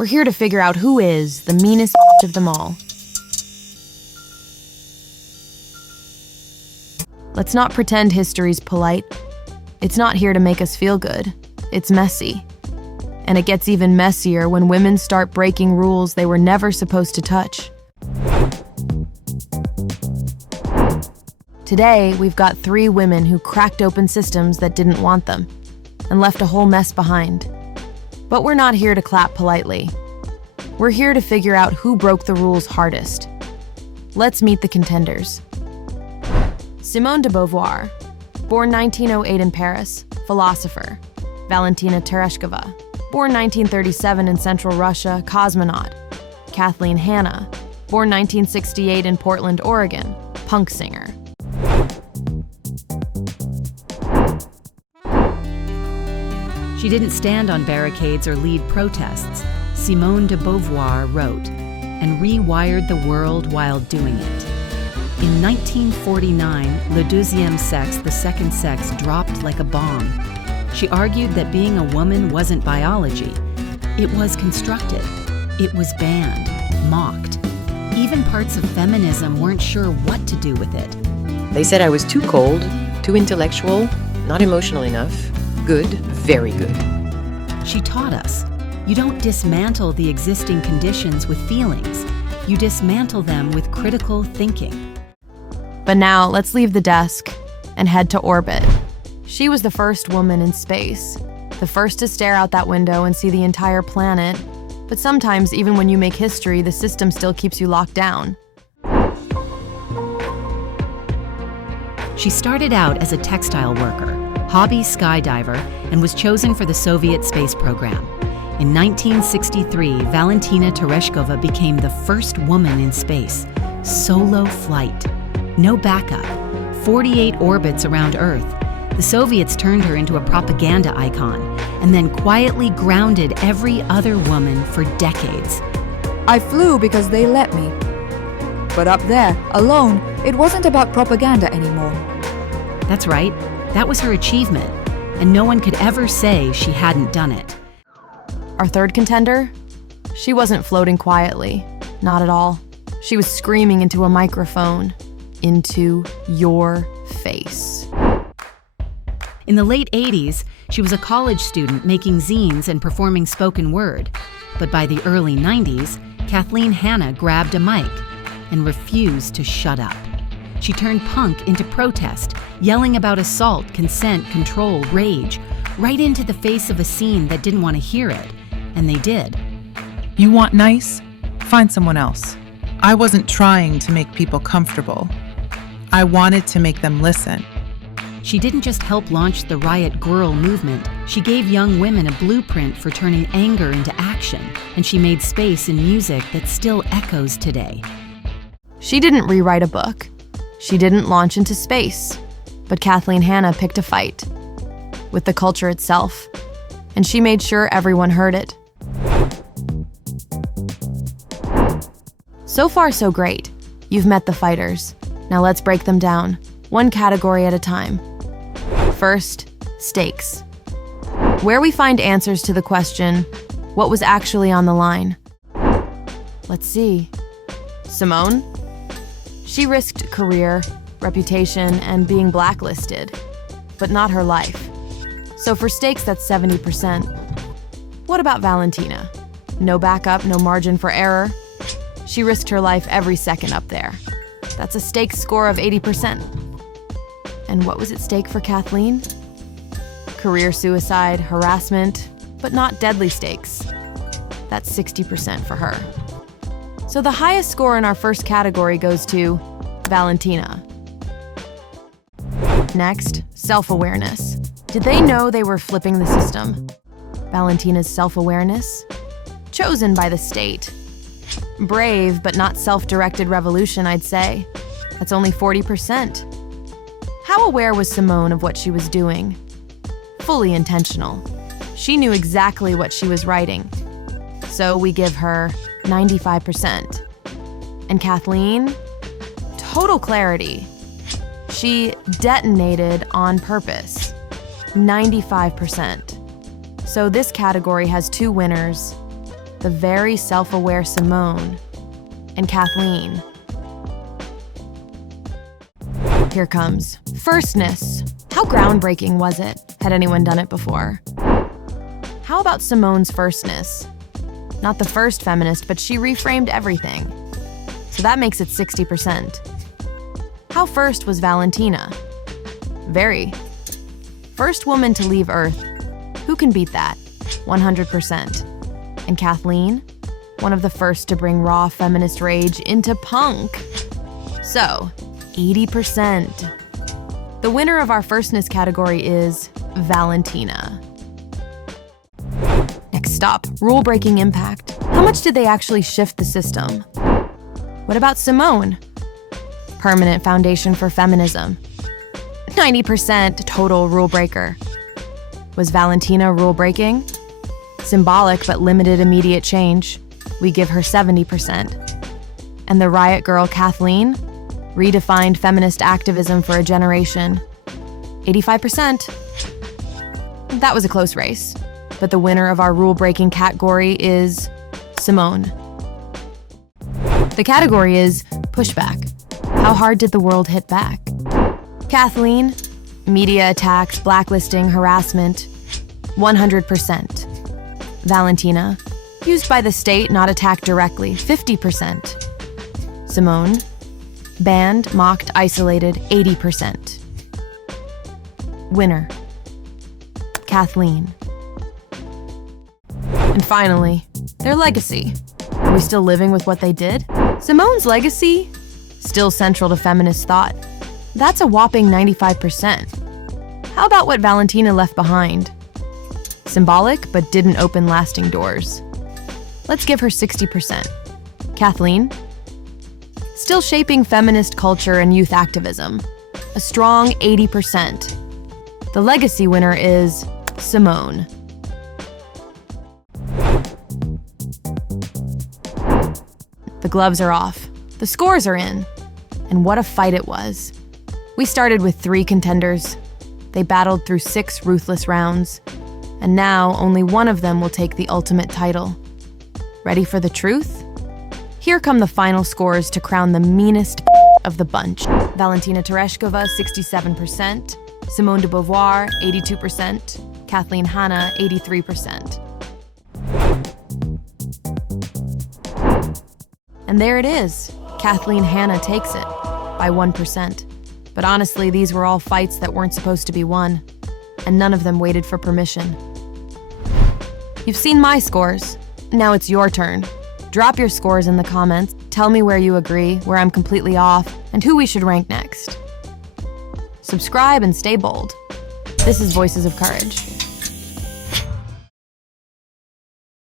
We're here to figure out who is the meanest of them all. Let's not pretend history's polite. It's not here to make us feel good. It's messy. And it gets even messier when women start breaking rules they were never supposed to touch. Today, we've got 3 women who cracked open systems that didn't want them and left a whole mess behind. But we're not here to clap politely. We're here to figure out who broke the rules hardest. Let's meet the contenders. Simone de Beauvoir, born 1908 in Paris, philosopher. Valentina Tereshkova, born 1937 in Central Russia, cosmonaut. Kathleen Hanna, born 1968 in Portland, Oregon, punk singer. She didn't stand on barricades or lead protests. Simone de Beauvoir wrote, and rewired the world while doing it. In 1949, Le Deuxième Sexe, the second sex, dropped like a bomb. She argued that being a woman wasn't biology. It was constructed. It was banned, mocked. Even parts of feminism weren't sure what to do with it. They said I was too cold, too intellectual, not emotional enough, good, very good. She taught us, you don't dismantle the existing conditions with feelings. You dismantle them with critical thinking. But now, let's leave the desk and head to orbit. She was the first woman in space, the first to stare out that window and see the entire planet. But sometimes, even when you make history, the system still keeps you locked down. She started out as a textile worker, hobby skydiver, and was chosen for the Soviet space program. In 1963, Valentina Tereshkova became the first woman in space. Solo flight. No backup. 48 orbits around Earth. The Soviets turned her into a propaganda icon and then quietly grounded every other woman for decades. I flew because they let me. But up there, alone, it wasn't about propaganda anymore. That's right. That was her achievement, and no one could ever say she hadn't done it. Our third contender? She wasn't floating quietly. Not at all. She was screaming into a microphone. Into your face. In the late 80s, she was a college student making zines and performing spoken word. But by the early 90s, Kathleen Hanna grabbed a mic and refused to shut up. She turned punk into protest, yelling about assault, consent, control, rage, right into the face of a scene that didn't want to hear it. And they did. You want nice? Find someone else. I wasn't trying to make people comfortable. I wanted to make them listen. She didn't just help launch the Riot Girl movement. She gave young women a blueprint for turning anger into action, and she made space in music that still echoes today. She didn't rewrite a book. She didn't launch into space. But Kathleen Hanna picked a fight with the culture itself, and she made sure everyone heard it. So far, so great. You've met the fighters. Now let's break them down, one category at a time. First, stakes. Where we find answers to the question, what was actually on the line? Let's see. Simone? She risked career, reputation, and being blacklisted, but not her life. So for stakes, that's 70%. What about Valentina? No backup, no margin for error. She risked her life every second up there. That's a stakes score of 80%. And what was at stake for Kathleen? Career suicide, harassment, but not deadly stakes. That's 60% for her. So the highest score in our first category goes to Valentina. Next, self-awareness. Did they know they were flipping the system? Valentina's self-awareness? Chosen by the state. Brave, but not self-directed revolution, I'd say. That's only 40%. How aware was Simone of what she was doing? Fully intentional. She knew exactly what she was writing. So we give her 95%. And Kathleen? Total clarity. She detonated on purpose. 95%. So this category has 2 winners the very self-aware Simone, and Kathleen. Here comes firstness. How groundbreaking was it? Had anyone done it before? How about Simone's firstness? Not the first feminist, but she reframed everything. So that makes it 60%. How first was Valentina? Very. First woman to leave Earth. Who can beat that? 100%. And Kathleen? One of the first to bring raw feminist rage into punk. So, 80%. The winner of our firstness category is Valentina. Next stop, rule-breaking impact. How much did they actually shift the system? What about Simone? Permanent foundation for feminism. 90% total rule breaker. Was Valentina rule breaking? Symbolic but limited immediate change. We give her 70%. And the riot girl Kathleen? Redefined feminist activism for a generation. 85%. That was a close race. But the winner of our rule-breaking category is Simone. The category is pushback. How hard did the world hit back? Kathleen, media attacks, blacklisting, harassment, 100%. Valentina, used by the state, not attacked directly, 50%. Simone, banned, mocked, isolated, 80%. Winner, Kathleen. And finally, their legacy. Are we still living with what they did? Simone's legacy? Still central to feminist thought. That's a whopping 95%. How about what Valentina left behind? Symbolic, but didn't open lasting doors. Let's give her 60%. Kathleen? Still shaping feminist culture and youth activism. A strong 80%. The legacy winner is Simone. The gloves are off. The scores are in. And what a fight it was. We started with 3 contenders. They battled through 6 ruthless rounds. And now only one of them will take the ultimate title. Ready for the truth? Here come the final scores to crown the meanest of the bunch. Valentina Tereshkova, 67%. Simone de Beauvoir, 82%. Kathleen Hanna, 83%. And there it is. Kathleen Hanna takes it by 1%. But honestly, these were all fights that weren't supposed to be won, and none of them waited for permission. You've seen my scores. Now it's your turn. Drop your scores in the comments. Tell me where you agree, where I'm completely off, and who we should rank next. Subscribe and stay bold. This is Voices of Courage.